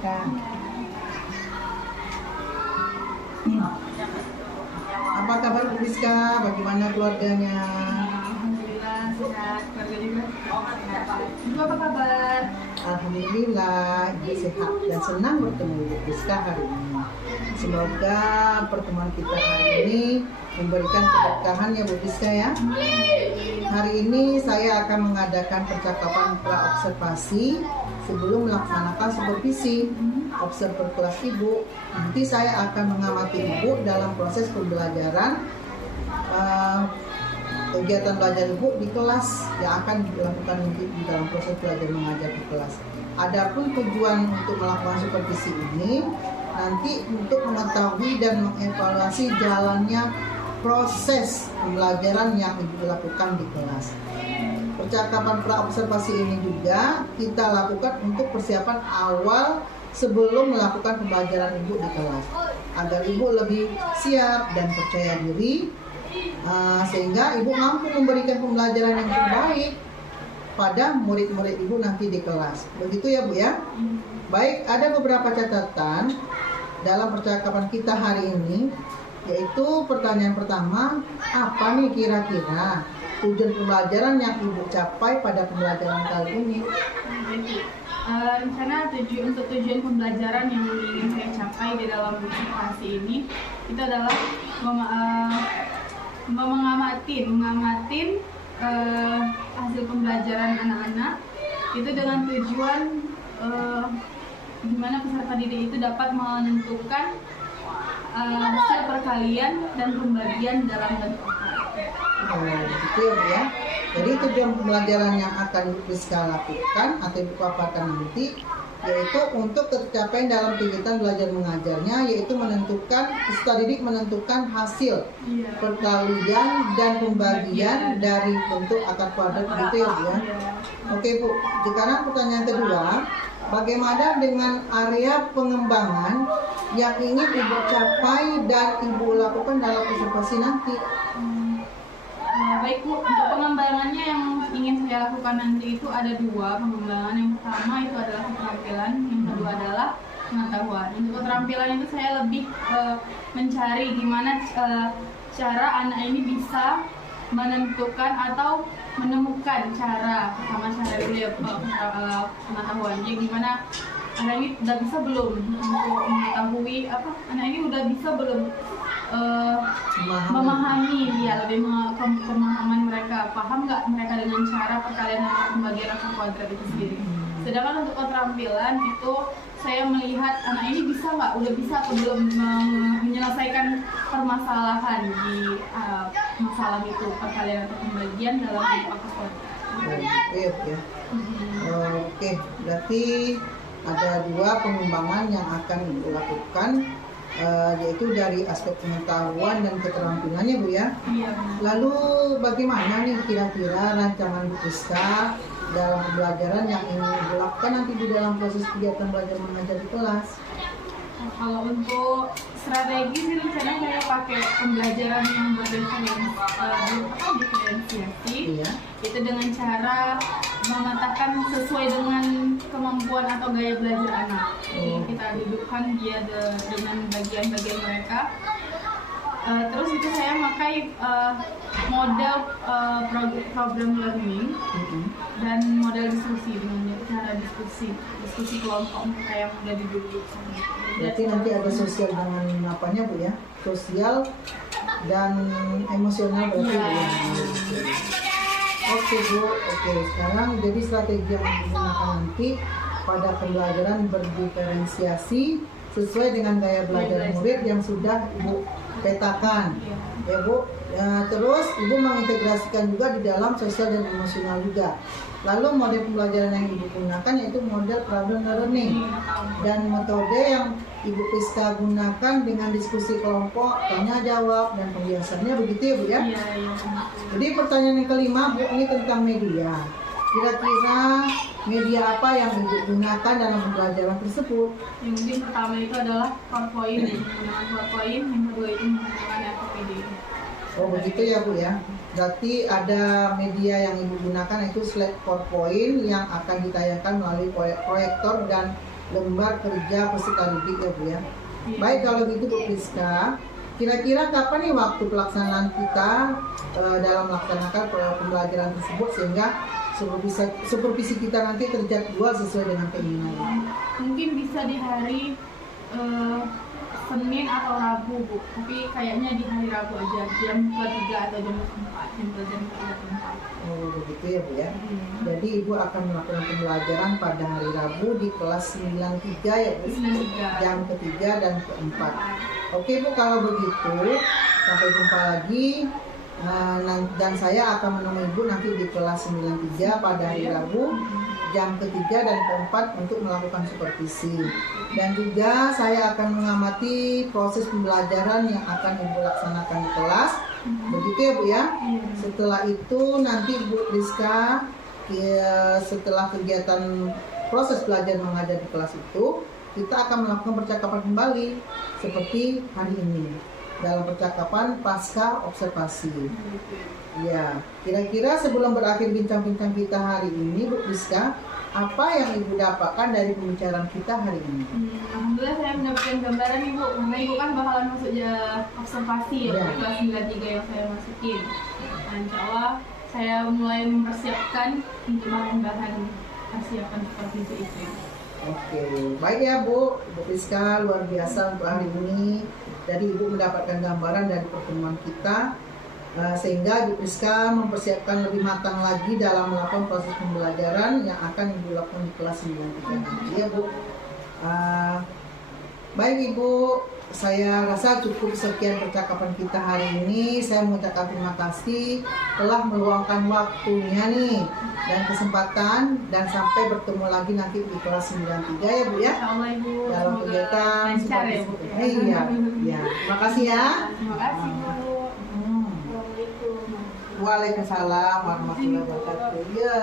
Rizka. Apa kabar Bu Rizka? Bagaimana keluarganya? Alhamdulillah sehat, keluarga juga sehat. Ibu apa kabar? Alhamdulillah, Ibu sehat dan senang bertemu Bu Rizka hari ini. Semoga pertemuan kita hari ini memberikan keberkahan ya Bu Rizka ya. Hari ini saya akan mengadakan percakapan pra-observasi sebelum melaksanakan supervisi observer kelas Ibu. Nanti saya akan mengamati Ibu dalam proses pembelajaran kegiatan belajar Ibu di kelas yang akan dilakukan nanti di dalam proses belajar mengajar di kelas. Adapun tujuan untuk melakukan supervisi ini nanti untuk mengetahui dan mengevaluasi jalannya proses pembelajaran yang Ibu lakukan di kelas. Percakapan pra-observasi ini juga kita lakukan untuk persiapan awal sebelum melakukan pembelajaran Ibu di kelas, agar Ibu lebih siap dan percaya diri, sehingga Ibu mampu memberikan pembelajaran yang terbaik pada murid-murid Ibu nanti di kelas. Begitu ya Bu ya? Baik, ada beberapa catatan dalam percakapan kita hari ini, yaitu pertanyaan pertama, apa nih kira-kira tujuan pembelajaran yang Ibu capai pada pembelajaran kali ini? Rencana untuk tujuan pembelajaran yang ingin saya capai di dalam observasi ini itu adalah mengamatin hasil pembelajaran anak-anak itu dengan tujuan gimana peserta didik itu dapat menentukan hasil perkalian dan pembagian dalam bentuk Begitu ya Bu ya. Jadi tujuan pembelajaran yang akan Ibu Rizka lakukan atau Ibu paparkan nanti yaitu untuk tercapai dalam kegiatan belajar mengajarnya, yaitu menentukan peserta didik menentukan hasil perkalian dan pembagian dari bentuk akar kuadrat begitu ya Bu ya. Oke Bu, sekarang pertanyaan kedua, bagaimana dengan area pengembangan yang ingin Ibu capai dan Ibu lakukan dalam observasi nanti? Baik Bu, untuk pengembangannya yang ingin saya lakukan nanti itu ada dua pengembangan. Yang pertama itu adalah keterampilan, yang kedua adalah pengetahuan. Untuk keterampilan itu saya lebih mencari gimana cara anak ini bisa menentukan atau menemukan cara, pertama cara dulu ya pengetahuannya, gimana anak ini udah bisa belum untuk mengetahui anak ini udah bisa belum memahami dia, lebih pemahaman mereka, paham nggak mereka dengan cara perkalian atau pembagian akar kuadrat itu sendiri. Sedangkan untuk keterampilan itu saya melihat anak ini bisa nggak, udah bisa atau belum menyelesaikan permasalahan di masalah itu, perkalian atau pembagian dalam bentuk akar kuadrat. Oke, berarti ada dua pengembangan yang akan Ibu lakukan, yaitu dari aspek pengetahuan dan keterampilannya Bu ya. Iya. Lalu bagaimana nih kira-kira rancangan Bu Rizka dalam pembelajaran yang ingin Ibu lakukan nanti di dalam proses kegiatan belajar mengajar di kelas? Kalau untuk strategi sih rencana saya pakai pembelajaran yang diferensiasi, itu dengan cara memetakan sesuai dengan kemampuan atau gaya belajar anak. Jadi kita dudukkan dia dengan bagian-bagian mereka. Terus itu saya pakai model program learning dan model diskusi dengan cara diskusi kelompok mereka yang udah didudukkan. Berarti nanti ada sosial dengan apanya Bu ya? Sosial dan emosional berarti Bu ya? Oke Bu, oke. Sekarang jadi strategi yang digunakan nanti pada pembelajaran berdiferensiasi sesuai dengan gaya belajar murid yang sudah Ibu petakan, ya Bu. Terus Ibu mengintegrasikan juga di dalam sosial dan emosional juga. Lalu model pembelajaran yang Ibu gunakan yaitu model problem learning dan metode yang Ibu Rizka gunakan dengan diskusi kelompok, tanya jawab dan pembiasaannya, begitu ya Bu ya? Jadi pertanyaan yang kelima Bu, ini tentang media. Kira-kira media apa yang Ibu gunakan dalam pembelajaran tersebut? Yang mungkin pertama itu adalah PowerPoint, menggunakan PowerPoint, yang kedua itu menggunakan FPD. Oh begitu ya Bu ya. Berarti ada media yang Ibu gunakan yaitu slide PowerPoint yang akan ditayangkan melalui proyektor dan lembar kerja peserta didik ya Bu ya. Iya. Baik, kalau gitu Bu Priska, kira-kira kapan nih waktu pelaksanaan kita dalam melaksanakan pembelajaran tersebut sehingga supervisi kita nanti terjadwal sesuai dengan keinginan? Mungkin bisa di hari Senin atau Rabu Bu, tapi kayaknya di hari Rabu aja, jam 3 atau jam 4, jam 3 Oh begitu ya Bu ya. Jadi Ibu akan melakukan pembelajaran pada hari Rabu di kelas 93 ya Bu, jam ketiga dan keempat. Oke Bu, kalau begitu sampai jumpa lagi. Dan saya akan menemui Ibu nanti di kelas 93 pada hari Rabu jam ketiga dan keempat untuk melakukan supervisi. Dan juga saya akan mengamati proses pembelajaran yang akan Ibu laksanakan di kelas. Begitu ya Bu ya. Setelah itu nanti Bu Priska, setelah kegiatan proses belajar mengajar di kelas itu, kita akan melakukan percakapan kembali seperti hari ini dalam percakapan pasca observasi. Ya, kira-kira sebelum berakhir bincang-bincang kita hari ini, Bu Priska, apa yang Ibu dapatkan dari pembicaraan kita hari ini? Alhamdulillah saya mendapatkan gambaran Ibu, karena Ibu kan bakalan masuk observasi ya, Ya. di kelas 93 yang saya masukin. Nah, insya Allah saya mulai mempersiapkan untuk bahan persiapan supervisi itu. Oke, baik ya Bu Priska, luar biasa untuk hari ini. Jadi Ibu mendapatkan gambaran dari pertemuan kita, sehingga Ibu Priska mempersiapkan lebih matang lagi dalam melakukan proses pembelajaran yang akan Ibu lakukan di kelas 93 nanti ya Bu. Baik Ibu, saya rasa cukup sekian percakapan kita hari ini. Saya mengucapkan terima kasih telah meluangkan waktunya nih dan kesempatan, dan sampai bertemu lagi nanti di kelas 93 ya Bu ya. Insya Allah Ibu, Dalam semoga kegiatan lancar ya Bu. Iya, ya. Terima kasih ya. Terima kasih Bu. Assalamualaikum. Waalaikumsalam warahmatullahi wabarakatuh. Ya.